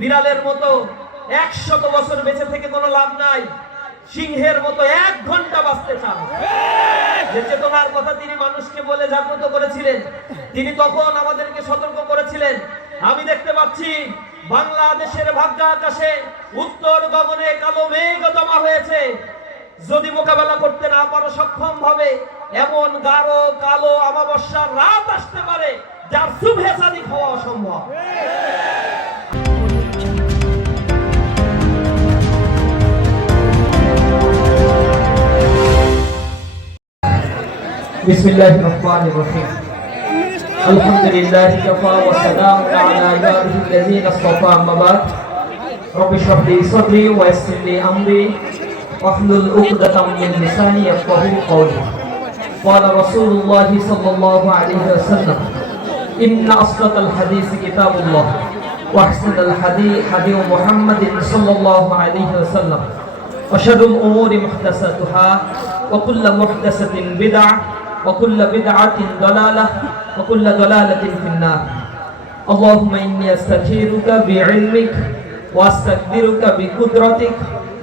বিড়ালের মতো 100 বছর বেঁচে থেকে কোনো লাভ নাই, সিংহের মতো 1 ঘন্টা বাঁচতে চান। যে চেতনার কথা তিনি মানুষকে বলে জাগ্রত করেছিলেন, তিনি তখন আমাদেরকে সতর্ক করেছিলেন। আমি দেখতে পাচ্ছি বাংলাদেশের ভাগ্য আকাশে উত্তর গগনে কালো মেঘ জমা হয়েছে। যদি মোকাবেলা করতে না পারো সক্ষম ভাবে, এমন গাঢ় কালো অমাবস্যার রাত আসতে পারে যার শুভে সাদিক হওয়া অসম্ভব। বিসমিল্লাহির রহমানির রহিম। আলহামদুলিল্লাহি কাফা ওয়া সালামুন আলা ইবাদিহিল্লাযিনা ইসতাফা, আম্মা বা'দ। রব্বি ইশরাহ লি সাদরি ওয়া ইয়াসসির লি আমরি ওয়াহলুল উকদাতাম মিন লিসানি ইয়াফকাহু কওলি। ক্বালা রাসূলুল্লাহি সাল্লাল্লাহু আলাইহি ওয়াসাল্লাম, ইন্না আসদাকাল হাদিসি কিতাবুল্লাহ ওয়া আহসানাল হাদিয়ু মুহাম্মাদিন সাল্লাল্লাহু আলাইহি ওয়াসাল্লাম ওয়া শাররুল উমুরি মুহদাসাতুহা ওয়া কুল্লু মুহদাসাতিন বিদআহ ওয়া কুল্লু বিদআতিন দালালাহ ওয়া কুল্লু দালালাতিন ফিন-নার। আল্লাহুম্মা ইন্নী আস্তাগফিরুকা বিইলমিক ওয়া আস্তাগফিরুকা বিকুদরাতিক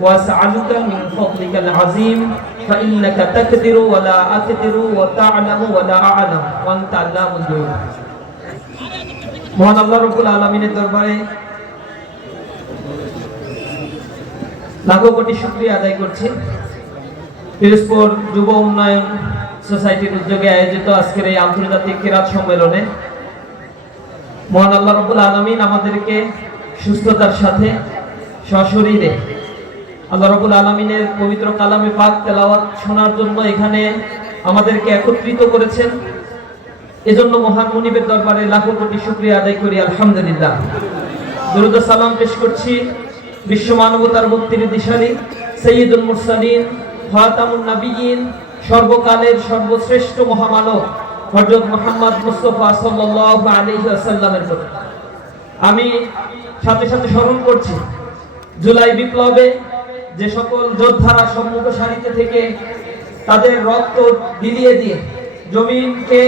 ওয়া আস'আলুকা মিন ফাদলিকাল আযীম ফা ইন্নাকা তাকদিরু ওয়া লা আকদিরু ওয়া তা'লামু ওয়া লা আ'লামু ওয়া আনতা আল্লামুল গুয়ুব। মহান আল্লাহ রাব্বুল আলামিনের দরবারে লাখো কোটি শুকরিয়া আদায় করছি। পিরোজপুর যুব উন্নয়ন সোসাইটির উদ্যোগে আয়োজিত আজকের এই আন্তর্জাতিক কিরাত সম্মেলনে মহান আল্লাহ রাব্বুল আলামিন আমাদেরকে সুস্থতার সাথে সশরীরে আল্লাহ রাব্বুল আলামিনের পবিত্র কালামে পাক তেলাওয়াত শোনার জন্য এখানে আমাদেরকে একত্রিত করেছেন। এজন্য মহান মুনিবের দরবারে লাখো কোটি শুকরিয়া আদায় করি, আলহামদুলিল্লাহ। দরুদ ও সালাম পেশ করছি বিশ্ব মানবতার মুক্তির দিশারি সাইয়্যিদুল মুরসালিন খাতামুন নবিয়্যিন, সর্বকালের সর্বশ্রেষ্ঠ মহামানব হযরত মুহাম্মদ মুস্তাফা সাল্লাল্লাহু আলাইহি ওয়াসাল্লামের প্রতি। আমি সাথে সাথে স্মরণ করছি জুলাই বিপ্লবে যে সকল যোদ্ধারা সম্মুখ সারিতে থেকে তাদের রক্ত বিলিয়ে দিয়ে জমিনকে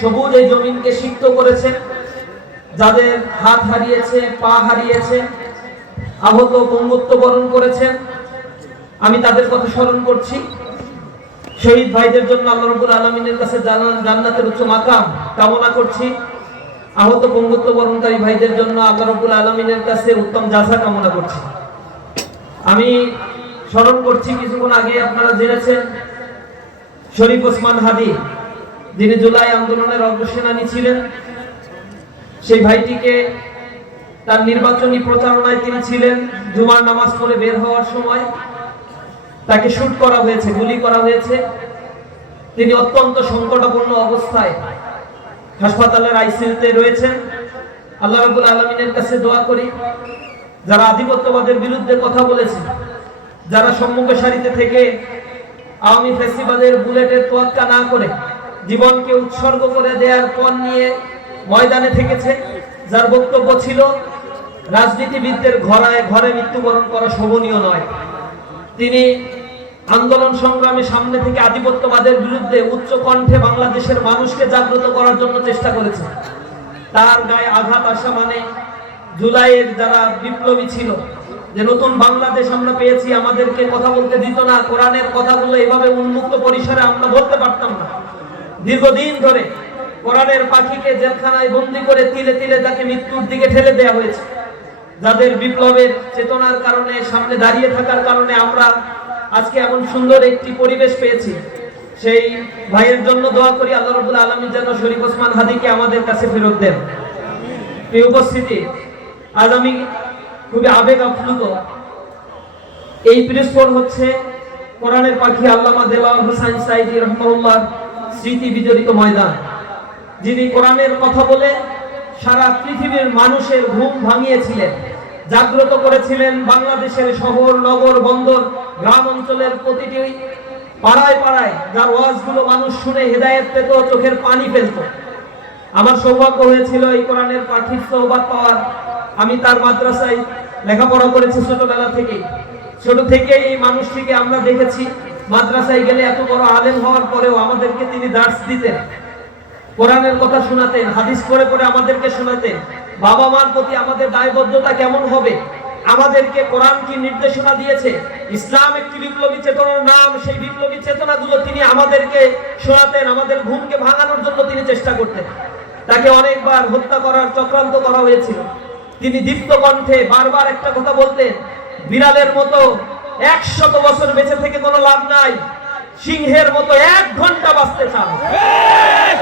সবুজ এই জমিনকে সিক্ত করেছেন, যাদের হাত হারিয়েছে, পা হারিয়েছে, আহত পঙ্গুত্ব বরণ করেছেন, আমি তাদের কথা স্মরণ করছি। শহীদ ভাইদের জন্য আল্লাহ রাব্বুল আলামিনের কাছে জান্নাতের উচ্চ মাকাম কামনা করছি। আহত পঙ্গুত্ব বরণকারী ভাইদের জন্য আল্লাহ রাব্বুল আলামিনের কাছে উত্তম জাযা কামনা করছি। আমি স্মরণ করছি কিছুক্ষণ আগে আপনারা জেনেছেন শরীফ ওসমান হাদি, যিনি জুলাই আন্দোলনের অগ্রসেনানী ছিলেন, সেই ভাইটিকে তার নির্বাচনী প্রচারণায় তিনি ছিলেন। জুমার নামাজ পড়ে বের হওয়ার সময় তাকে শুট করা হয়েছে, গুলি করা হয়েছে। তিনি অত্যন্ত সংকটাপন্ন অবস্থায় হাসপাতালের আইসিইউতে রয়েছেন। আল্লাহ রাব্বুল আলামিনের কাছে দোয়া করি, যারা আধিপত্যবাদের বিরুদ্ধে কথা বলেছে, যারা সম্মুখে সারিতে থেকে আওয়ামী ফ্যাসিবাদের বুলেটের তোয়াক্কা না করে জীবনকে উৎসর্গ করে দেওয়ার পণ নিয়ে ময়দানে থেকেছে, যার বক্তব্য ছিল রাজনীতিবিদদের ঘরে মৃত্যুবরণ করা শোভনীয় নয়। তিনি আন্দোলন সংগ্রামে সামনে থেকে আধিপত্যবাদের বিরুদ্ধে উচ্চ কণ্ঠে বাংলাদেশের মানুষকে জাগ্রত করার জন্য চেষ্টা করেছেন। তার গায়ে আঘাত আসা মানে জুলাইয়ের যারা বিপ্লবী ছিল, যে নতুন বাংলাদেশ আমরা পেয়েছি, আমাদেরকে কথা বলতে দিত না, কোরআনের কথাগুলো এভাবে উন্মুক্ত পরিসরে আমরা বলতে পারতাম না। দীর্ঘদিন ধরে কোরআনের পাখিকে জেলখানায় বন্দী করে তিলে তিলে তাকে মৃত্যুর দিকে ঠেলে দেওয়া হয়েছে। যাদের বিপ্লবের চেতনার কারণে সামনে দাঁড়িয়ে থাকার কারণে আমরা আজকে এমন সুন্দর একটি পরিবেশ পেয়েছি, সেই ভাইয়ের জন্য দোয়া করি আল্লাহ রাব্বুল আলামিন যেন শরীফ ওসমান হাদিকে আমাদের কাছে ফেরত দেন। এই উপস্থিতি, আজ আমি খুবই আবেগ আপ্লুত। এই পিরোজপুর হচ্ছে কোরআনের পাখি আল্লামা দেওয়ার হোসেন সাইদি রাহমাহুল্লাহর স্মৃতি বিজড়িত ময়দান, যিনি কোরআনের কথা বলে সারা পৃথিবীর মানুষের ঘুম ভাঙিয়েছিলেন, জাগ্রত করেছিলেন। বাংলাদেশের শহর, নগর, বন্দর, গ্রাম অঞ্চলের প্রতিটি পাড়ায় পাড়ায় যার ওয়াজগুলো মানুষ শুনে হেদায়েত পেত, চোখের পানি ফেলত। আমার সৌভাগ্য হয়েছিল এই কোরআনের পাখির সোহবত পাওয়ার। আমি তার মাদ্রাসায় লেখাপড়া করেছি ছোটবেলা থেকেই। ছোট থেকেই এই মানুষটিকে আমরা দেখেছি। মাদ্রাসায় গেলে এত বড় আলেম হওয়ার পরেও আমাদেরকে তিনি দার্স দিতেন, কোরআনের কথা শোনাতেন, হাদিস পড়ে পড়ে আমাদেরকে শোনাতেন। বাবা মার প্রতি আমাদের দায়বদ্ধতা কেমন হবে? আমাদেরকে কোরআন কি নির্দেশনা দিয়েছে? ইসলাম একটি বিপ্লবী চেতনার নাম। সেই বিপ্লবী চেতনাগুলো তিনি আমাদেরকে শোনাতেন, আমাদের ঘুমকে ভাঙানোর জন্য তিনি চেষ্টা করতেন। তাকে অনেকবার হত্যা করার চক্রান্ত করা হয়েছিল। তিনি দীপ্ত কণ্ঠে বারবার একটা কথা বলতেন, বিড়ালের মতো 100 বছর বেঁচে থেকে কোনো লাভ নাই, সিংহের মতো 1 ঘন্টা বাঁচতে চান।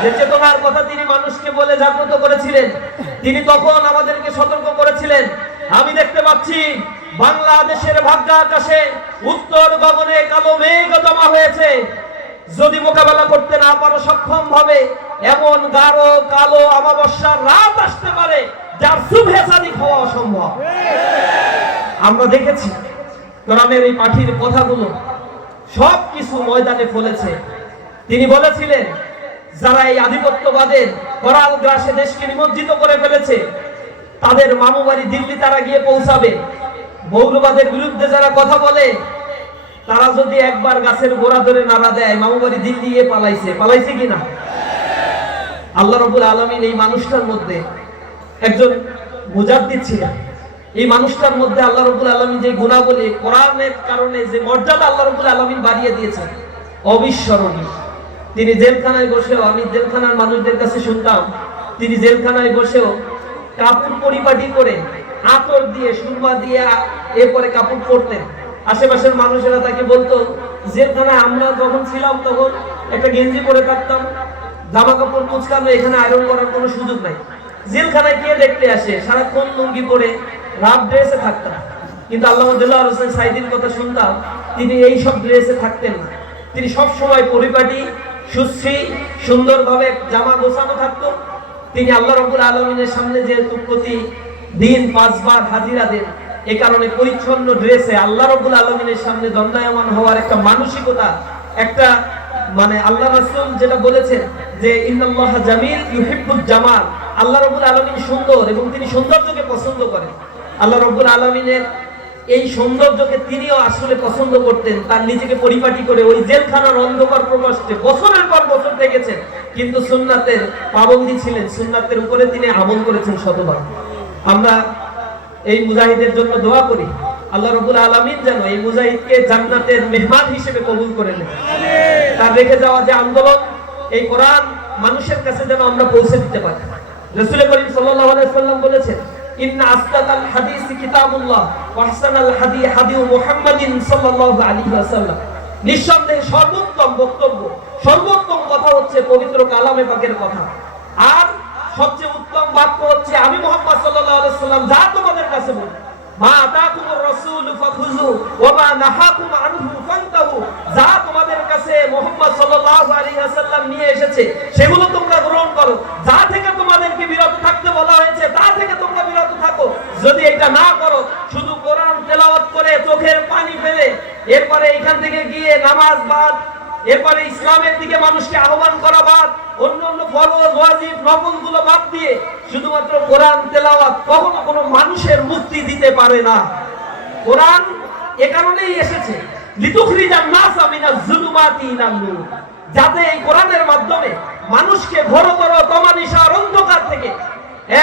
যে চেতনার কথা তিনি মানুষকে বলে জাগ্রত করেছিলেন, তিনি তখন আমাদেরকে সতর্ক করেছিলেন। আমি দেখতে পাচ্ছি বাংলাদেশের ভাগ্য আকাশে উত্তর গগনে কালো মেঘ জমা হয়েছে। যদি মোকাবেলা করতে না পারো সক্ষম ভাবে, এমন গাঢ় কালো অমাবস্যার রাত আসতে পারে যার সুবহে সাদিক হওয়া অসম্ভব। আমরা দেখেছি কোরআনের এই পাঠির কথাগুলো সবকিছু ময়দানে ফলেছে। তিনি বলেছিলেন, যারা এই আধিপত্যবাদের করাল গ্রাসে দেশকে নিমজ্জিত করে ফেলেছে, তাদের মামু বাড়ি দিল্লি তারা গিয়ে পৌঁছাবে। মৌলবাদের বিরুদ্ধে যারা কথা বলে, তারা যদি একবার গাছের গোড়া ধরে নাড়া দেয়, মামু বাড়ি দিল্লি গিয়ে পালাইছে কিনা? আল্লাহ রাব্বুল আলামিন এই মানুষটার মধ্যে একজন মুজাদ্দিদ ছিলেন। এই মানুষটার মধ্যে আল্লাহ রাব্বুল আলামিন যে গুণাবলী, কোরআনের কারণে যে মর্যাদা আল্লাহ রাব্বুল আলামিন বাড়িয়ে দিয়েছেন, অবিস্মরণীয়। তিনি জেলখানায় বসেও, আমি জেলখানার মানুষদের কাছে শুনতাম, তিনি জেলখানায় বসেও কাপড় পরিপাটি করে আতর দিয়ে সুরমা দিয়ে এরপরে কাপড় পরতেন। আশেপাশের মানুষেরা তাকে বলতো, জেলখানায় আমরা যখন ছিলাম তখন একটা গেঞ্জি পরে থাকতাম, জামা কাপড় কুচকানো, এখানে আয়রন করার কোনো সুযোগ নাই। জেলখানায় কে দেখতে আসে? সারাক্ষণ লুঙ্গি পরে রাফ ড্রেসে থাকতাম। কিন্তু আল্লামা দেলোয়ার হোসেন সাইদির কথা শুনতাম, তিনি এই সব ড্রেসে থাকতেন না। তিনি সব সময় পরিপাটি, সুশ্রী, সুন্দরভাবে জামা গোছানো থাকতো। তিনি আল্লাহ রাব্বুল আলামিনের সামনে যেহেতু প্রতিদিন 5 বার হাজিরা দেন, এই কারণে পরিচ্ছন্ন ড্রেসে আল্লাহ রাব্বুল আলামিনের সামনে দণ্ডায়মান হওয়ার একটা মানসিকতা, একটা মানে আল্লাহ রাসূল যেটা বলেছেন যে ইন্নাল্লাহা জামিল ইউহিব্বুল জামাল, আল্লাহ রাব্বুল আলামিন সুন্দর এবং তিনি সৌন্দর্যকে পছন্দ করেন। আল্লাহ রাব্বুল আলামিনের এই সৌন্দর্যকে তিনিও আসলে পছন্দ করতেন। তার নিজেকে পরিপাটি করে ওই জেলখানার অন্ধকার প্রকোষ্ঠে বছরের পর বছর থেকেছেন, কিন্তু সুন্নাতের পাবন্দী ছিলেন, সুন্নাতের উপরে তিনি আমল করেছেন শতবার। আমরা এই মুজাহিদের জন্য দোয়া করি, আল্লাহ রাব্বুল আলামিন যেন এই মুজাহিদকে জান্নাতের মেহমান হিসেবে কবুল করে নেন। তার রেখে যাওয়া যে আন্দোলন, এই কোরআন মানুষের কাছে যেন আমরা পৌঁছে দিতে পারি। রাসূল করিম সাল্লাল্লাহু আলাইহি ওয়াসাল্লাম বলেছেন, ইন্না আসদাকাল হাদিসি কিতাবুল্লাহ ওয়া আহসানাল হাদি হাদি মুহাম্মাদিন সাল্লাল্লাহু আলাইহি ওয়াসাল্লাম। নিঃসন্দেহে সর্বোত্তম বক্তব্য, সর্বোত্তম কথা হচ্ছে পবিত্র কালামে পাকের কথা। আর সবচেয়ে উত্তম বাক্য হচ্ছে আমি মুহাম্মদ সাল্লাল্লাহু আলাইহি ওয়াসাল্লাম যা তোমাদের কাছে বলি, মা আতাকুমুর রাসূল ফাখুযু ওয়া মা নাহাকুম আনহু ফান্তাহু, যা তোমাদের কাছে মুহাম্মদ সাল্লাল্লাহু আলাইহি ওয়াসাল্লাম নিয়ে এসেছে সেগুলো তোমরা গ্রহণ করো, যা থেকে তোমাদেরকে বিরত থাকতে বলা হয়েছে তা থেকে তোমরা বিরত থাকো। যদি এটা না করো, শুধু কোরআন তেলাওয়াত করে চোখের পানি ফেলে এরপরে এখান থেকে গিয়ে নামাজ বাদ, এরপরে ইসলামের দিকে মানুষকে আহ্বান করা বাদ, অন্যান্য ফরজ ওয়াজিব নফলগুলো বাদ দিয়ে শুধুমাত্র কোরআন তেলাওয়াত কখনো কোনো মানুষের মুক্তি দিতে পারে না। কোরআন এ কারণেই এসেছে, লিতুখরিজান নাসা মিনাজ যুলুমাতি ইলান নূর, যাতে এই কোরআনের মাধ্যমে মানুষকে ঘোরতর তমানিসার অন্ধকার থেকে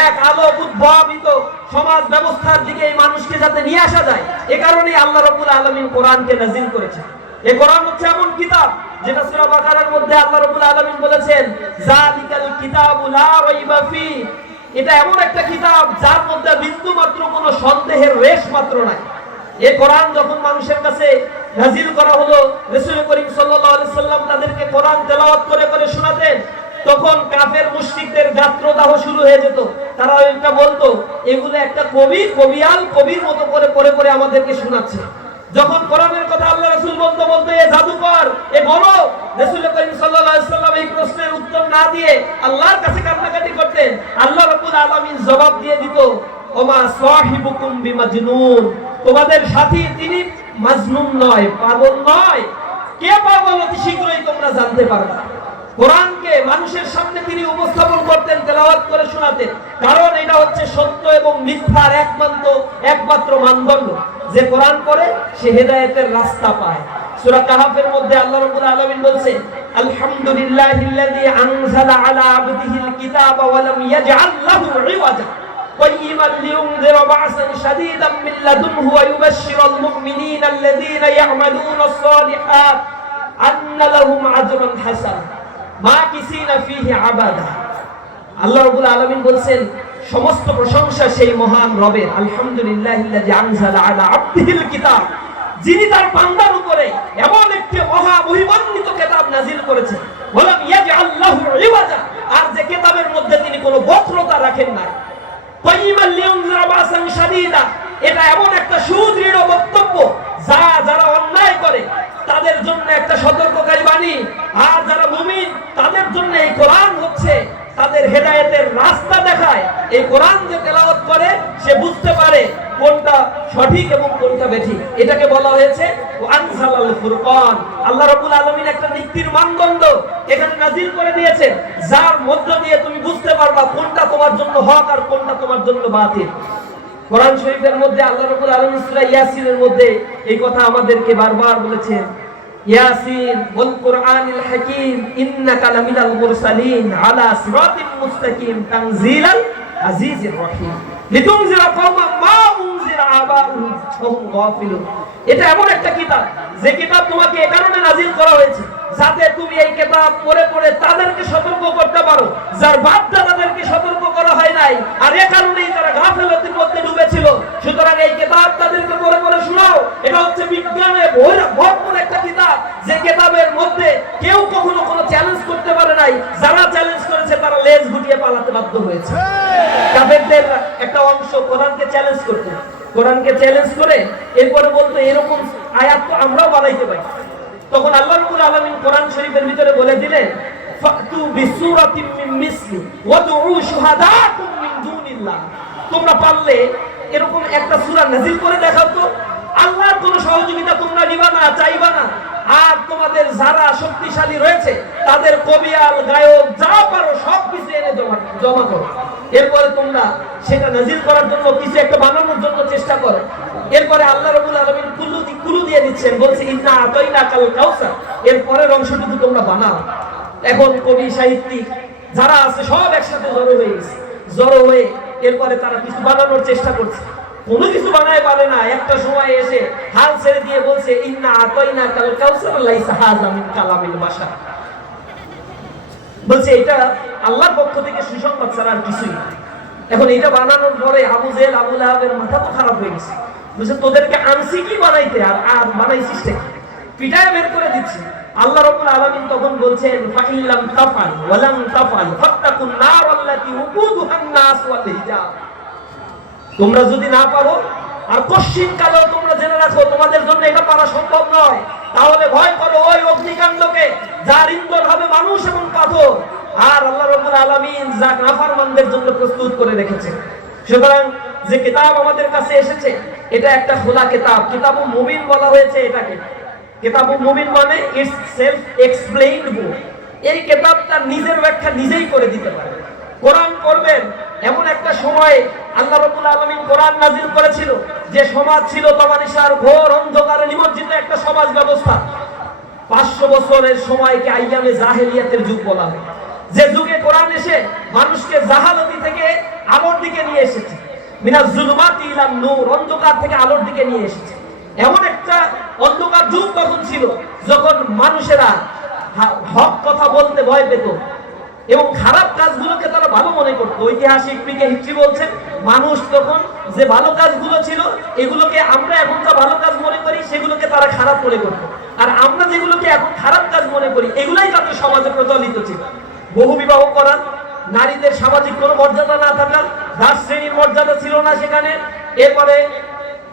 এক আলো উদ্ভাবিত সমাজ ব্যবস্থার দিকে এই মানুষকে যাতে নিয়ে আসা যায়, এ কারণেই আল্লাহ রাব্বুল আলামিন কোরআনকে নাযিল করেছেন। এই কোরআন হচ্ছে এমন কিতাব যেটা সূরা বাকারার মধ্যে আল্লাহ রাব্বুল আলামিন বলেছেন, যালিকাল কিতাবু লা রাইবা ফি, এটা এমন একটা কিতাব যার মধ্যে বিন্দু মাত্র কোনো সন্দেহের রেশ মাত্র নাই। এই কোরআন যখন মানুষের কাছে নাযিল করা হলো, রাসূল করিম সাল্লাল্লাহু আলাইহি সাল্লাম তাদেরকে কোরআন তেলাওয়াত করে করে শোনাতেন, তখন কাফের মুশরিকদের গাত্রদাহ শুরু হয়ে যেত। তারা এটা বলতো, এগুলো একটা কবিয়াল কবির মতো করে পড়ে পড়ে আমাদেরকে শোনাচ্ছে। যখন কোরআনের কথা আল্লাহ রাসূল বলতে বলতে এ জাদুকর, এ বলো, রাসূল করিম সাল্লাল্লাহু আলাইহি সাল্লাম এই প্রশ্নের উত্তর না দিয়ে আল্লাহর কাছে কান্নাকাটি করতেন। আল্লাহ রাব্বুল আলামিন জবাব দিয়ে দিত, ওমা সাহিবুকুম বিমাজনুন, তোমাদের সাথী তিনি মাজনুন নয়, পাগল নয়। কে পাগল অতি শীঘ্রই তোমরা জানতে পারবে। কোরআনকে মানুষের সামনে তিনি উপস্থাপন করতেন, তেলাওয়াত করে শোনাতেন, কারণ এটা হচ্ছে সত্য এবং মিথ্যার একমাত্র মানদণ্ড। যে কোরআন পড়ে সে হেদায়েতের রাস্তা পায়। সূরা কাহফের মধ্যে আল্লাহ রাব্বুল আলামিন বলছেন, আলহামদুলিল্লাহিল্লাযী আনজালা আলা আবদিহিল কিতাবা ওয়া লাম ইয়াজআল লাহু ইওয়াজা, قيما لينذر بأسا شديدا من لدنه ويبشر المؤمنين الذين يعملون الصالحات أن لهم أجرا حسنا ماكثين فيه أبدا আল্লাহ রাব্বুল আলামিন বলেন সমস্ত প্রশংসা সেই মহান রবের আলহামদুলিল্লাহিল্লাযী আনজালা আলা আবদিহিল কিতাব যিনি তার বান্দার উপরে এমন একটি মহা মহিমান্বিত কিতাব নাযিল করেছেন ওয়ালাম ইয়াজআল্লাহু ইওয়াজা আর যে কিতাবের মধ্যে তিনি কোনো বক্রতা রাখেন না কাইমান লিউনজিরা বাসান শাদীদা এটা এমন একটা সুদৃঢ় বক্তব্য যারা অন্যায় করে তাদের জন্য একটা সতর্ককারী বাণী আর যারা মুমিন তাদের জন্য এই কোরআন হচ্ছে তাদের হেদায়েতের রাস্তা দেখায় এই কোরআন যে তেলাওয়াত করে সে বুঝতে পারে কোনটা সঠিক এবং কোনটা বেঠিক এটাকে বলা হয়েছে আনজালাল ফুরকান আল্লাহ রাব্বুল আলামিন একটা নীতির মানদণ্ড এখানে নাযিল করে দিয়েছেন যার মধ্য দিয়ে তুমি বুঝতে পারবা কোনটা তোমার জন্য হক আর কোনটা তোমার জন্য বাতিল কোরআন শরীফের মধ্যে আল্লাহ রাব্বুল আলামিন সূরা ইয়াসিনের মধ্যে এই কথা আমাদেরকে বারবার বলেছেন ইয়াসিন ওয়াল কুরআনিল হাকীম ইন্নাকা লামিনাল মুরসালিন আলা সিরাতিল মুস্তাকিম তানজিলাল আজিজির রহিম লিতুনজিরা কওমান মা উনজিরা আবাউহুম ওয়া হুম গাফিলুন এটা এমন একটা কিতাব যে কিতাব তোমাকে এই কারণে নাযিল করা হয়েছে যাতে তুমি এই কিতাব পড়ে পড়ে তাদেরকে সতর্ক করতে পারো যার বাপ দাদাদেরকে সতর্ক করা হয় নাই আর এই কারণেই তারা গাফিলতির মধ্যে ডুবেছিল সুতরাং এই কিতাব তাদেরকে পড়ে পড়ে শোনাও এটা হচ্ছে বিজ্ঞানে ভরপুর একটা কিতাব যে কিতাবের মধ্যে কেউ কখনো কোনো চ্যালেঞ্জ করতে পারে নাই যারা চ্যালেঞ্জ করেছে তারা লেজ গুটিয়ে পালাতে বাধ্য হয়েছে কাফেরদের একটা অংশ কোরআনকে চ্যালেঞ্জ করতে কোরআনকে চ্যালেঞ্জ করে এরপরে বলতো এরকম আয়াত তো আমরাও বানাইতে পারি তখন আল্লাহ রাব্বুল আলামিন কোরআন শরীফের ভিতরে বলে দিলেন ফাতু বিসূরাতিন মিন মিসলি ওয়াদউ শুহাদাকুম মিন দুনিল্লাহ তোমরা পারলে এরকম একটা সূরা নাযিল করে দেখাও তো আল্লাহর কোনো সহযোগিতা তোমরা নিবা না চাইবা না আর তোমাদের যারা শক্তিশালী রয়েছে তাদের কবিয়াল গায়ক যা পারো সব কিছু এনে জমা করো এরপরে তোমরা সেটা নাযিল করার জন্য কিছু একটা বানানোর জন্য চেষ্টা করো এরপরে আল্লাহ রাব্বুল আলামিন কুলু দিয়ে দিচ্ছেন বলছে ইন্না আতাইনাকাল কাউসার এরপরের অংশটুকু তোমরা বানাও এখন কবি সাহিত্যিক যারা আছে সব একসাথে জড়ো হয়ে এরপরে তারা কিছু বানানোর চেষ্টা করছে কোনো কিছু বানায় পারে না একটা সময় এসে হাল ছেড়ে দিয়ে বলছে ইন্না আতাইনাকাল কাউসার লাইসা হাযা মিন কালামিল বাশার বলছে এটা আল্লাহর পক্ষ থেকে সুসংবাদ ছাড়া আর কিছুই না এখন এটা বানানোর পরে আবু জেহেল আবু লাহাবের মাথা তো খারাপ হয়ে গেছে বলছে তোদেরকে আনছি কি বানাইতে আর বানাইছিস কি পিটায় বের করে দিচ্ছি আল্লাহ রাব্বুল আলামিন তখন বলছেন ফাইল্লাম তাফাল ওয়ালাম তাফাল ফাত্তাকুন নার আল্লাতী উকুদুহান নাস ওয়াল হিজাব তোমরা যদি না পারো আর কশিন কালেও তোমরা জেনে রাখো তোমাদের জন্য এটা পারা সম্ভব নয় তাহলে ভয় করো ওই অগ্নিকাণ্ডকে যার ইন্ধন হবে মানুষ এবং পাথর আর আল্লাহ রাব্বুল আলামিন যা নাফরমানদের জন্য প্রস্তুত করে রেখেছে সুতরাং যে কিতাব আমাদের কাছে এসেছে এটা একটা খোলা কিতাব কিতাবুল মুবিন বলা হয়েছে এটাকে কিতাবুল মুবিন মানে ইটস সেলফ এক্সপ্লেইনড বুক এই কিতাবটা নিজের ব্যাখ্যা নিজেই করে দিতে পারে কোরআন পড়বেন এমন একটা সময়ে আল্লাহ রাব্বুল আলামিন কোরআন নাযিল করেছিল যে সমাজ ছিল তমানিসার ঘোর অন্ধকারে নিমজ্জিত একটা সমাজ ব্যবস্থা 500 বছরের সময়কে আইয়ামে জাহেলিয়াতের যুগ বলা হয় যে যুগে কোরআন এসে মানুষকে জাহালতি থেকে আলোর দিকে নিয়ে এসেছে মিনাজ জুলুমাতি ইলান নূর অন্ধকার থেকে আলোর দিকে নিয়ে এসেছে এমন একটা অন্ধকার যুগ তখন ছিল যখন মানুষেরা হক কথা বলতে ভয় পেত এবং খারাপ কাজগুলোকে তারা ভালো মনে করতো ঐতিহাসিক হিস্ট্রি বলছেন মানুষ তখন যে ভালো কাজগুলো ছিল এগুলোকে আমরা এখন যা ভালো কাজ মনে করি সেগুলোকে তারা খারাপ মনে করতো আর আমরা যেগুলোকে এখন খারাপ কাজ মনে করি এগুলাই তাদের সমাজে প্রচলিত ছিল বহু বিবাহ করা নারীদের সামাজিক কোনো মর্যাদা না থাকা দাস শ্রেণীর মর্যাদা ছিল না সেখানে এরপরে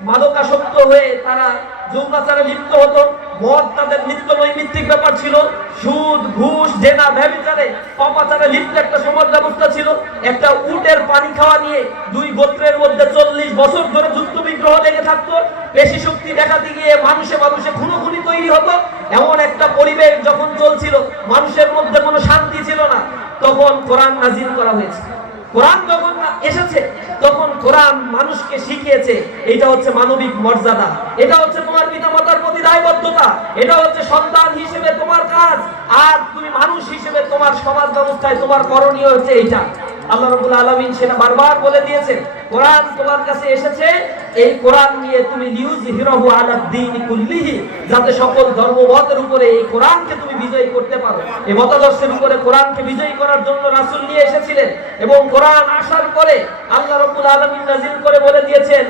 মাদকাসক্ত হয়ে তারা যৌনাচারে লিপ্ত হতো মদ তাদের নিত্য নৈমিত্তিক ব্যাপার ছিল সুদ ঘুষ জেনা ব্যভিচারে পাপাচারে লিপ্ত একটা সমাজ ব্যবস্থা ছিল একটা উটের পানি খাওয়া নিয়ে দুই গোত্রের মধ্যে 40 বছর ধরে যুদ্ধ বিগ্রহ লেগে থাকতো পেশি শক্তি দেখাতে গিয়ে মানুষে খুনোখুনি তৈরি হতো এমন একটা পরিবেশ যখন চলছিল মানুষের মধ্যে কোনো শান্তি ছিল না তখন কোরআন নাযিল করা হয়েছে কোরআন যখন এসেছে তখন কোরআন মানুষকে শিখিয়েছে এটা হচ্ছে মানবিক মর্যাদা এটা হচ্ছে তোমার পিতামাতার প্রতি দায়বদ্ধতা এটা হচ্ছে সন্তান হিসেবে তোমার কাজ আর তুমি মানুষ হিসেবে তোমার সমাজ ব্যবস্থায় তোমার করণীয় হচ্ছে এইটা আল্লাহ রাব্বুল আলামিন সেটা বারবার বলে দিয়েছেন, কোরআন তোমার কাছে এসেছে, এই কোরআন নিয়ে তুমি লিউযহিরাহু আলা দ্বীনি কুল্লিহি, যাতে সকল ধর্মমতের উপরে এই কোরআনকে তুমি বিজয়ী করতে পারো। এই মতাদর্শের উপরে কোরআনকে বিজয়ী করার জন্য রাসূল নিয়ে এসেছিলেন এবং কোরআন আসার পরে আল্লাহ রাব্বুল আলামিন নাযিল করে বলে দিয়েছেন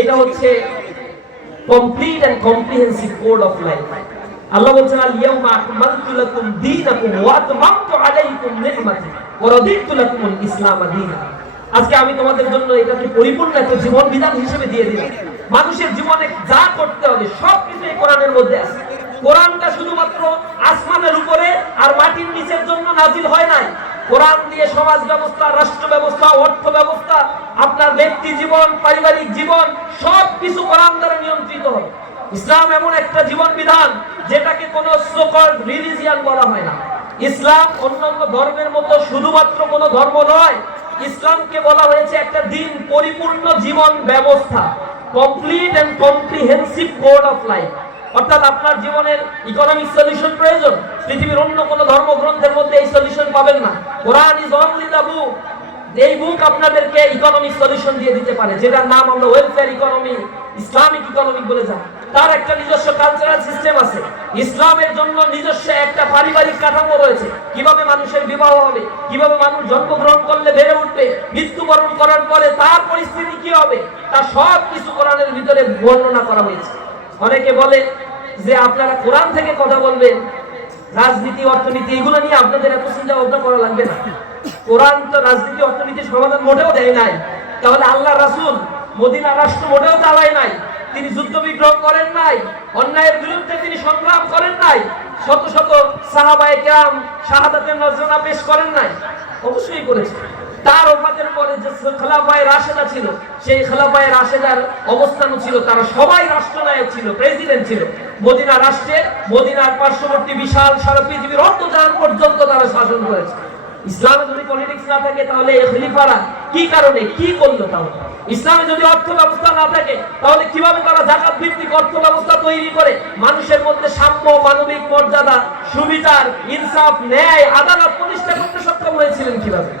এটা হচ্ছে complete and comprehensive code of life. Allah বলছেন আল ইয়াউমা আকমালতু লাকুম দীনাকুম ওয়া আতমামতু আলাইকুম নি'মাতি ওয়া রাদিতু লাকুমুল ইসলাম দীনা। আজকে আমি তোমাদের জন্য এটাকে পরিপূর্ণ একটা জীবন বিধান হিসেবে দিয়ে দিলাম। মানুষের জীবনে যা করতে হবে সবকিছু এই কোরআনের মধ্যে আছে। কোরআনটা শুধুমাত্র আসমানের উপরে আর মাটির নিচের জন্য নাজিল হয় নাই। কোরআন দিয়ে সমাজ ব্যবস্থা, রাষ্ট্র ব্যবস্থা, অর্থ ব্যবস্থা, আপনার ব্যক্তি জীবন, পারিবারিক জীবন সবকিছু কোরআন দ্বারা নিয়ন্ত্রিত হবে। ইসলাম এমন একটা জীবন বিধান যেটাকে কোনো সো-কল্ড রিলিজিয়ান বলা হয় না। ইসলাম অন্যান্য ধর্মের মতো শুধুমাত্র কোনো ধর্ম নয়, ইসলামকে বলা হয়েছে একটা দিন, পরিপূর্ণ জীবন ব্যবস্থা, complete and comprehensive code of life. অর্থাৎ আপনার জীবনের ইকোনমিক সলিউশন প্রয়োজন, পৃথিবীর অন্য কোনো ধর্মগ্রন্থের মধ্যে এই সলিউশন পাবেন না। Quran is only the book. এই বুক আপনাদেরকে ইকোনমিক সলিউশন দিয়ে দিতে পারে, যেটার নাম আমরা ওয়েলফেয়ার ইকোনমি, ইসলামিক ইকোনমি বলে যাই। তার একটা নিজস্ব কালচারাল সিস্টেম আছে। ইসলামের জন্য নিজস্ব একটা পারিবারিক কাঠামো রয়েছে, কিভাবে মানুষের বিবাহ হবে, কিভাবে মানুষ জন্মগ্রহণ করলে বেড়ে উঠবে, মৃত্যুবরণ করার পরে তার পরিস্থিতি কি হবে, তা সব কিছু কোরআনের ভিতরে বর্ণনা করা হয়েছে। অনেকে বলে যে আপনারা কোরআন থেকে কথা বলবেন, রাজনীতি, অর্থনীতি এগুলো নিয়ে আপনাদের এত চিন্তা ভাবনা করা লাগবে না। কোরআন তো রাজনীতি, অর্থনীতির সমাধান মোটেও দেয় নাই। তাহলে আল্লাহ রাসূল মদিনা রাষ্ট্র মোটেও চালায় নাই, তিনি যুদ্ধ বিগ্রহ করেন নাই, অন্যায়ের বিরুদ্ধে তিনি সংগ্রাম করেন নাই, শত শত সাহাবায়ে কেরাম শাহাদাতের নজরানা পেশ করেন নাই? অবশ্যই করেছে। তার ওফাতের পরে যে খলিফায়ে রাশেদা ছিল, সেই খলিফায়ে রাশেদার অবস্থানও ছিল, তারা সবাই রাষ্ট্রনায়ক ছিল, প্রেসিডেন্ট ছিল। মদিনা রাষ্ট্রে, মদিনার পার্শ্ববর্তী বিশাল সারা পৃথিবীর অর্ধজাহান পর্যন্ত তারা শাসন করেছে। ইসলামে যদি পলিটিক্স না থাকে তাহলে এই খলিফারা কি কারণে কি করলো? তাহলে ইসলামে যদি অর্থ ব্যবস্থা না থাকে তাহলে কিভাবে তারা যাকাত ভিত্তিক অর্থ ব্যবস্থা তৈরি করে মানুষের মধ্যে সাম্য, মানবিক মর্যাদা, সুবিচার, ইনসাফ, ন্যায়, আদালত প্রতিষ্ঠা করতে সক্ষম হয়েছিলেন কিভাবে?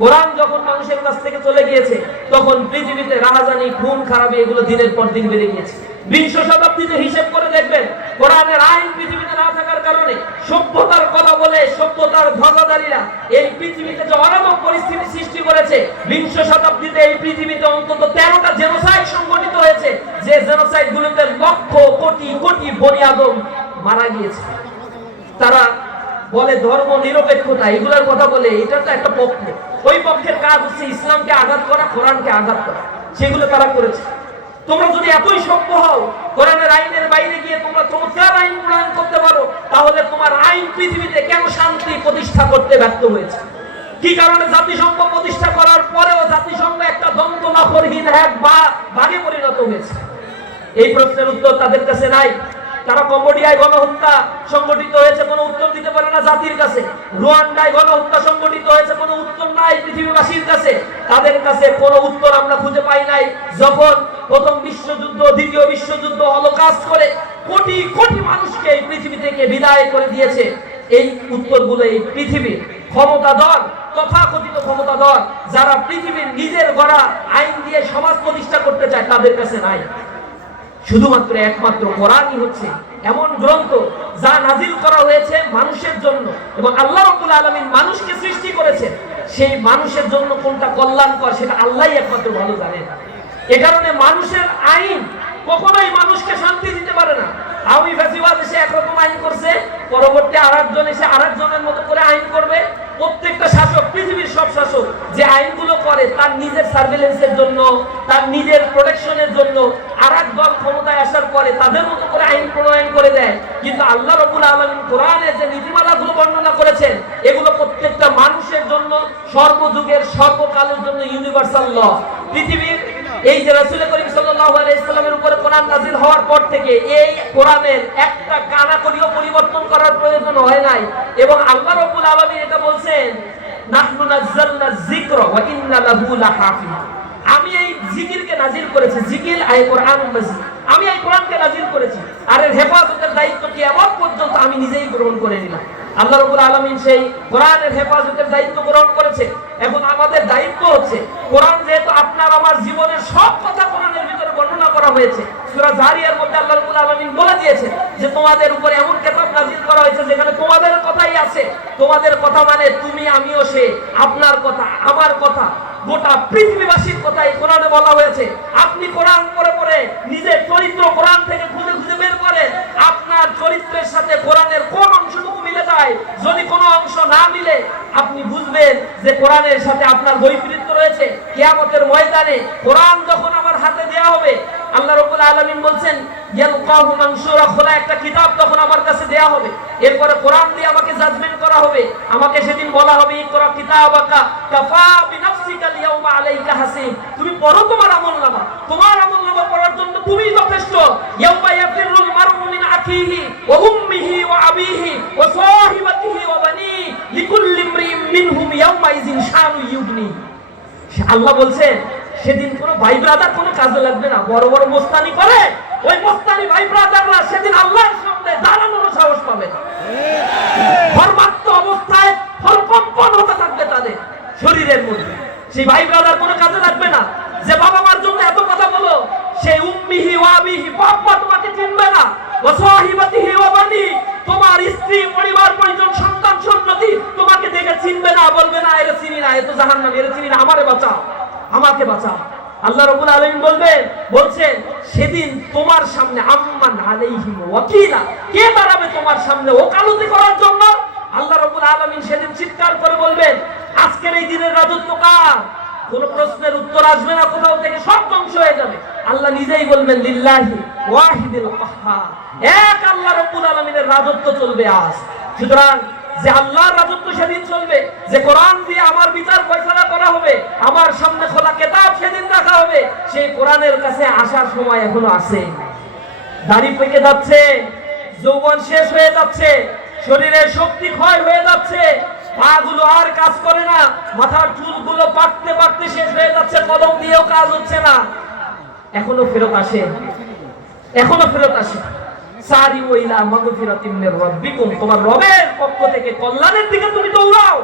কোরআন যখন মানুষের কাছ থেকে চলে গিয়েছে তখন পৃথিবীতে রাহাজানি, খুন খারাপি এগুলো দিনের পর দিন বেড়ে গিয়েছে। 20 শতাব্দীতে হিসেব করে দেখবেন কোরআনের আইন পৃথিবীতে না থাকার কারণে সভ্যতার কথা বলে সভ্যতার ধ্বজাধারীরা এই পৃথিবীতে যে অনাবক পরিস্থিতি সৃষ্টি করেছে। 20 শতাব্দীতে এই পৃথিবীতে অন্তত 13টা জেনোসাইড সংঘটিত হয়েছে, যে জেনোসাইড গুলোতে লক্ষ কোটি কোটি বনি আদম মারা গিয়েছে। তারা বলে ধর্ম নিরপেক্ষতা, এগুলোর কথা বলে, এটা তো একটা পক্ষ। ওই পক্ষের কাজ হচ্ছে ইসলামকে আঘাত করা, কোরআনকে আঘাত করা, সেগুলো তারা করেছে। তোমরা যদি এতই সভ্য হও, কোরআনের আইনের বাইরে গিয়ে তোমরা চমৎকার আইন প্রণয়ন করতে পারো, তাহলে তোমার আইন পৃথিবীতে কেন শান্তি প্রতিষ্ঠা করতে ব্যর্থ হয়েছে? কি কারণে জাতিসংঘ প্রতিষ্ঠা করার পরেও জাতিসংঘ একটা দ্বন্দ্ব নখরহীন এক ভাগে পরিণত হয়েছে? এই প্রশ্নের উত্তর তাদের কাছে নাই। তারা কম্বোডিয়ায় গণহত্যা সংগঠিত হয়েছে, কোনো উত্তর দিতে পারে না জাতির কাছে। রুয়ান্ডায় গণহত্যা সংগঠিত হয়েছে, কোনো উত্তর নাই পৃথিবীবাসীর কাছে। তাদের কাছে কোনো উত্তর আমরা খুঁজে পাই নাই। যখন প্রথম বিশ্বযুদ্ধ, দ্বিতীয় বিশ্বযুদ্ধ, হলোকাস্ট করে কোটি কোটি মানুষকে এই পৃথিবী থেকে বিদায় করে দিয়েছে, এই উত্তরগুলো এই পৃথিবীর ক্ষমতাধর, তথাকথিত ক্ষমতাধর যারা পৃথিবীর নিজের গড়া আইন দিয়ে সমাজ প্রতিষ্ঠা করতে চায়, তাদের কাছে নাই। শুধুমাত্র একমাত্র কোরআনই হচ্ছে এমন গ্রন্থ যা নাজিল করা হয়েছে মানুষের জন্য, এবং আল্লাহ রাব্বুল আলামিন মানুষকে সৃষ্টি করেছে। সেই মানুষের জন্য কোনটা কল্যাণকর সেটা আল্লাহই একমাত্র ভালো জানেন। এ কারণে মানুষের আইন কখনোই মানুষকে শান্তি দিতে পারে না। আওয়ামী ফ্যাসিবাদ এসে একরকম আইন করছে, পরবর্তী আরেকজন এসে আরেকজনের মতো করে আইন করবে। প্রত্যেকটা শাসক, পৃথিবীর সব শাসক যে আইনগুলো করে তার নিজের সার্ভেলেন্সের জন্য, তার নিজের প্রোটেকশনের জন্য, আরেক দল ক্ষমতায় আসার পরে তাদের মতো করে আইন প্রণয়ন করে দেয়। কিন্তু আল্লাহ রাব্বুল আলামিন কোরআনে যে নীতিমালাগুলো বর্ণনা করেছেন, এগুলো প্রত্যেকটা মানুষের জন্য, সর্বযুগের সর্বকালের জন্য ইউনিভার্সাল ল। পৃথিবীর এই যে রাসূল করিম সাল্লাল্লাহু আলাইহি সাল্লামের উপরে কোরআন নাযিল হওয়ার পর থেকে এই কোরআনের একটা কানাকড়িও পরিবর্তন করার প্রয়োজন হয় নাই। এবং আল্লাহ রাব্বুল আলামিন এটা বলছেন, নাহনু নাযালনা যিকরা ওয়া ইন্না লাহু লাহাফিজ। আমি এই জিকিরকে নাযিল করেছি, জিকির আই কোরআনুল মাজিদ, আমি এই কোরআনকে নাযিল করেছি, আর এর হেফাজতের দায়িত্ব কিয়ামত পর্যন্ত আমি নিজেই গ্রহণ করে নিলাম। আল্লাহ রাব্বুল আলামিন সেই কোরআনের হেফাজতের দায়িত্ব গ্রহণ করেছে। এখন আমাদের দায়িত্ব হচ্ছে কোরআন যেহেতু আপনার আমার জীবনের সব কথা কোরআনের ভিতরে বর্ণনা করা হয়েছে। সূরা জারিয়ার মধ্যে আল্লাহ রাব্বুল আলামিন বলে দিয়েছে যে তোমাদের উপরে এমন কিতাব নাযিল করা হয়েছে যেখানে তোমাদের কথাই আছে। তোমাদের কথা মানে তুমি, আমিও, সে, আপনার কথা, আমার কথা, গোটা পৃথিবীবাসীর কথাই কোরআনে বলা হয়েছে। আপনি কোরআন পড়ে পড়ে নিজের চরিত্র কোরআন থেকে খুঁজে খুঁজে বের করেন আপনার চরিত্রের সাথে কোরআনের কোন অংশটুকু মিলে যায়। যদি কোনো অংশ না মিলে আপনি বুঝবেন যে কোরআনের সাথে আপনার বৈপরীত্য রয়েছে। কিয়ামতের ময়দানে কোরআন যখন আমার হাতে দেয়া হবে, আল্লাহ রাব্বুল আলামিন বলছেন ইয়ালকাহু মানসুরা, খোলা একটা কিতাব তখন আমার কাছে দেয়া হবে। এরপরে কোরআন দিয়ে আমাকে জাজমেন্ট করা হবে। আমাকে সেদিন বলা হবে ইকরা কিতাবাকা কাফা বিনাফসিকা আল-ইয়াওমা আলাইকা হাসিব। তুমি পড়ো তোমার আমলনামা, তোমার আমলনামা পড়ার জন্য তুমিই যথেষ্ট। ইয়াওমা ইয়াফিরুল মারউ মিন আখিহি ওয়া উম্মিহি ওয়া আবিহি ওয়া সাহিবাতিহি ওয়া বানি লিকুল্লি ইমরিইন মিনহুম ইয়াওমা ইযিন শানু ইউগনি। আল্লাহ বলছেন সেদিন কোন ভাই ব্রাদার কোনো কাজে লাগবে না। বড় বড় মোস্তানি করে ওই মোস্তানি ভাই ব্রাদাররা সেদিন আল্লাহর সামনে দাঁড়ানোর সাহস পাবে না। ধর্মাত্ম অবস্থায় হরকম্পন হতে থাকবে তাদের শরীরের মধ্যে। সেই ভাই ব্রাদার কোনো কাজে লাগবে না। যে বাবা মার জন্য এত কথা বলো, সেই উম্মিহি ওয়া আবিহি, বাপ মা তোমাকে চিনবে না। ওয়া সাহিবাতিহি ওয়া বানি, তোমার স্ত্রী, পরিবার, পরিজন, সন্তান সন্ততি তোমাকে দেখে চিনবে না, বলবে না এরা চিনি না, এ তো জাহান্নামী, এরা চিনি না, আমারে বাঁচাও, আমাকে বাঁচাও। আল্লাহ রাব্বুল আলামিন বলছেন সেদিন তোমার সামনে আম্মান আলাইহিম ওয়াকিলা, কে দাঁড়াবে তোমার সামনে ওকালতি করার জন্য? আল্লাহ রাব্বুল আলামিন সেদিন চিৎকার করে বলবেন আজকের এই দিনের রাজত্ব কার? কোন প্রশ্নের উত্তর আসবে না কোথাও থেকে, সব ধ্বংস হয়ে যাবে। আল্লাহ নিজেই বলবেন লিল্লাহি ওয়াহিদুল কাহ্হার, এক আল্লাহ রাব্বুল আলামিনের রাজত্ব চলবে আজ। সুতরাং যে আল্লাহর রাজত্ব সেদিন চলবে, যে কোরআন দিয়ে আমার বিচার ফয়সালা করা হবে, আমার সামনে খোলা কিতাব সেদিন রাখা হবে, সেই কোরআনের কাছে আসার সময় এখনো আছে। দাড়ি পেকে যাচ্ছে, যৌবন শেষ হয়ে যাচ্ছে, শরীরের শক্তি ক্ষয় হয়ে যাচ্ছে, পাগুলো আর কাজ করে না, মাথার চুলগুলো পাকতে পাকতে শেষ হয়ে যাচ্ছে, কদম দিয়েও কাজ হচ্ছে না। এখনো ফেরত আসে, এখনো ফেরত আসে। সারিউ ইলা মাগফিরাতিন মির রাব্বিকুম, তোমার রবের পক্ষ থেকে কল্যাণের দিকে তুমি দৌড়াও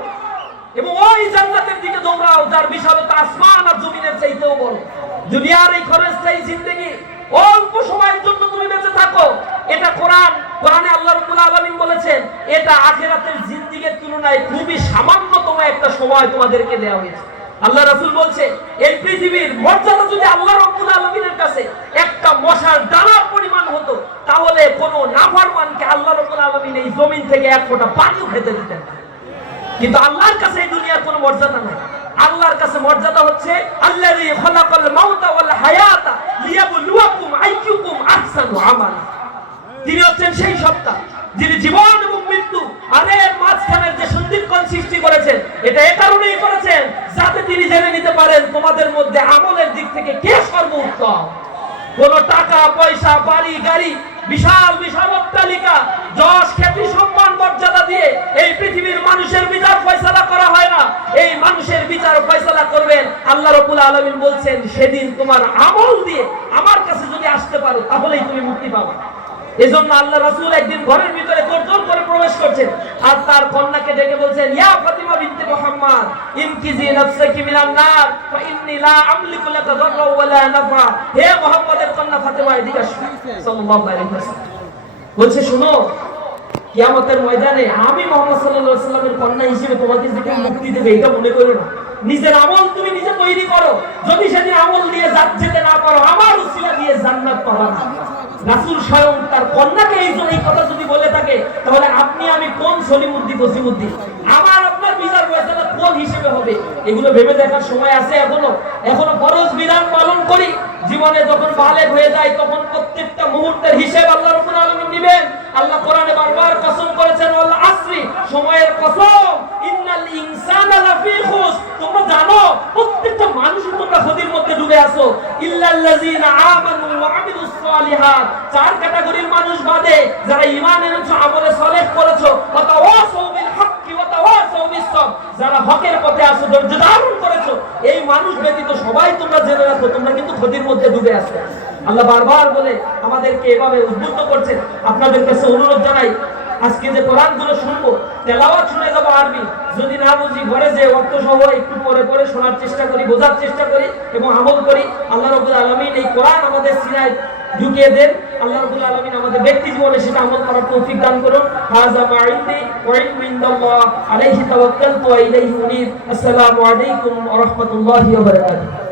এবং ওই জান্নাতের দিকে দৌড়াও যার বিশালতা আসমান আর জমিনের চাইতেও বড়। দুনিয়ার এই ক্ষণস্থায়ী জিন্দেগি অল্প সময়ের জন্য তুমি বেঁচে থাকো, এটা কোরআনে আল্লাহ রাব্বুল আলামিন বলেছেন এটা আখিরাতের জিন্দেগির তুলনায় খুবই সামান্যতম একটা সময় তোমাদেরকে দেওয়া হয়েছে। আল্লাহ রাসূল বলছে এই পৃথিবীর মর্যাদা যদি আল্লাহ রাব্বুল আলামিনের কাছে একটা মশার দানার পরিমাণ হতো, তাহলে কোন নাফরমানকে আল্লাহ রাব্বুল আলামিন এই জমিন থেকে এক ফোঁটা পানিও খেতে দিতেন না। কিন্তু আল্লাহর কাছে এই দুনিয়ার কোনো মর্যাদা নাই। আল্লাহর কাছে মর্যাদা হচ্ছে আল্লাযী খালাকাল মাউতা ওয়াল হায়াতা লিয়াবলুয়াকুম আইয়ুকুম আহসানু আমালা। তিনি হচ্ছেন সেই সত্তা যিনি জীবন এবং মৃত্যু আর এর মাঝখানের যে সন্ধিক্ষণ সৃষ্টি করেছেন, এটা এই কারণেই করেছেন যাতে তিনি জেনে নিতে পারেন তোমাদের মধ্যে আমলের দিক থেকে কে সর্বোত্তম। কোন টাকা পয়সা, বাড়ি গাড়ি, বিশাল বিশাল অট্টালিকা, যশ খ্যাতি, সম্মান, মর্যাদা দিয়ে এই পৃথিবীর মানুষের বিচার ফয়সালা করা হয় না। এই মানুষের বিচার ফয়সালা করবেন আল্লাহ রাব্বুল আলামিন। বলছেন সেদিন তোমার আমল দিয়ে আমার কাছে যদি আসতে পারো তাহলেই তুমি মুক্তি পাবে। এজন্য আল্লাহ রাসূল একদিন ঘরের ভিতরে তোড়জোড় করে প্রবেশ করছেন আর তার কন্যাকে ডেকে বলছেন ইয়া ফাতিমা বিনতে মুহাম্মদ ইনকিজি নাফসাকি মিনান নার ফা ইন্নী লা আমলিকু লাকা দাররা ওয়ালা নাফা। হে মুহাম্মদের কন্যা ফাতিমা এদিকে আসো সাল্লাল্লাহু আলাইহি ওয়াসাল্লাম। বলছে শুনো, কিয়ামতের ময়দানে আমি মুহাম্মদ সাল্লাল্লাহু আলাইহি ওয়াসাল্লামের কন্যা হিসেবে তোমাকে যে মুক্তি দেবে এটা মনে করো না। নিজের আমল তুমি নিজে তৈরি করো। যদি সেদিন আমল দিয়ে যেতে না পারো, আমার উসিলা দিয়ে জান্নাত পাবা না। রাসূল স্বয়ং তার কন্যাকে এই কথা যদি বলে থাকে, তাহলে আপনি আমি কোন সলিমুদ্দিন বসিমুদ্দিন, আমার আপনার বিচার ফয়সালা কোন হিসেবে হবে? এগুলো ভেবে দেখার সময় আছে এখনো ফরজ বিধান পালন করি। জীবনে যখন বালেগ হয়ে যায় তখন প্রত্যেকটা মুহূর্তের হিসেব আল্লাহ রাব্বুল আলামিন দিবেন। আল্লাহ কোরআনে বারবার কসম করেছেন ওয়াল আসরি, সময়ের কসম, ইন্নাল ইনসানা লাফি খুস। তোমরা জানো প্রত্যেকটা মানুষ তোমরা ক্ষতির মধ্যে ডুবে আছো। ইল্লাল্লাযিনা আমানু ওয়া আমিলুস সালিহাত, চার ক্যাটাগরির মানুষ বাদে যারা ঈমান এনেছো, আমলে সালেহ করেছো, ওয়া তাওয়াসাউ বিল হাক্কি ওয়া তাওয়াসাউ বিস সাবর, যারা হকের পথে আছো, ধৈর্য ধারণ করেছো, এই মানুষ ব্যতীত সবাই তোমরা জেনে রাখো তোমরা কিন্তু ক্ষতির মধ্যে ডুবে আছো। আল্লাহ বারবার বলে আমাদেরকে এভাবে উদ্বুদ্ধ করছেন। আপনাদের কাছে অনুরোধ জানাই, আজকে যে কোরআনগুলো শুনবো, তেলাওয়াত শুনে যাব আরবি, যদি না বুঝি ঘরে যে অর্থ সহ একটু পরে পরে শোনার চেষ্টা করি, বোঝার চেষ্টা করি এবং আমল করি। আল্লাহ রাব্বুল আলামিন এই কোরআন আমাদের সিনায় ঢুকিয়ে দেন। আল্লাহ রাব্বুল আলামিন আমাদের ব্যক্তি জীবনে সেটা আমল করার তৌফিক দান করুন। হাযা মা ইনদি ওয়া ইলমু ইনদাল্লাহ আলাইহি তাওয়াক্কালতু ওয়া ইলাইহি উনীব। আসসালামু আলাইকুম ওয়া রাহমাতুল্লাহি ওয়া বারাকাতুহু।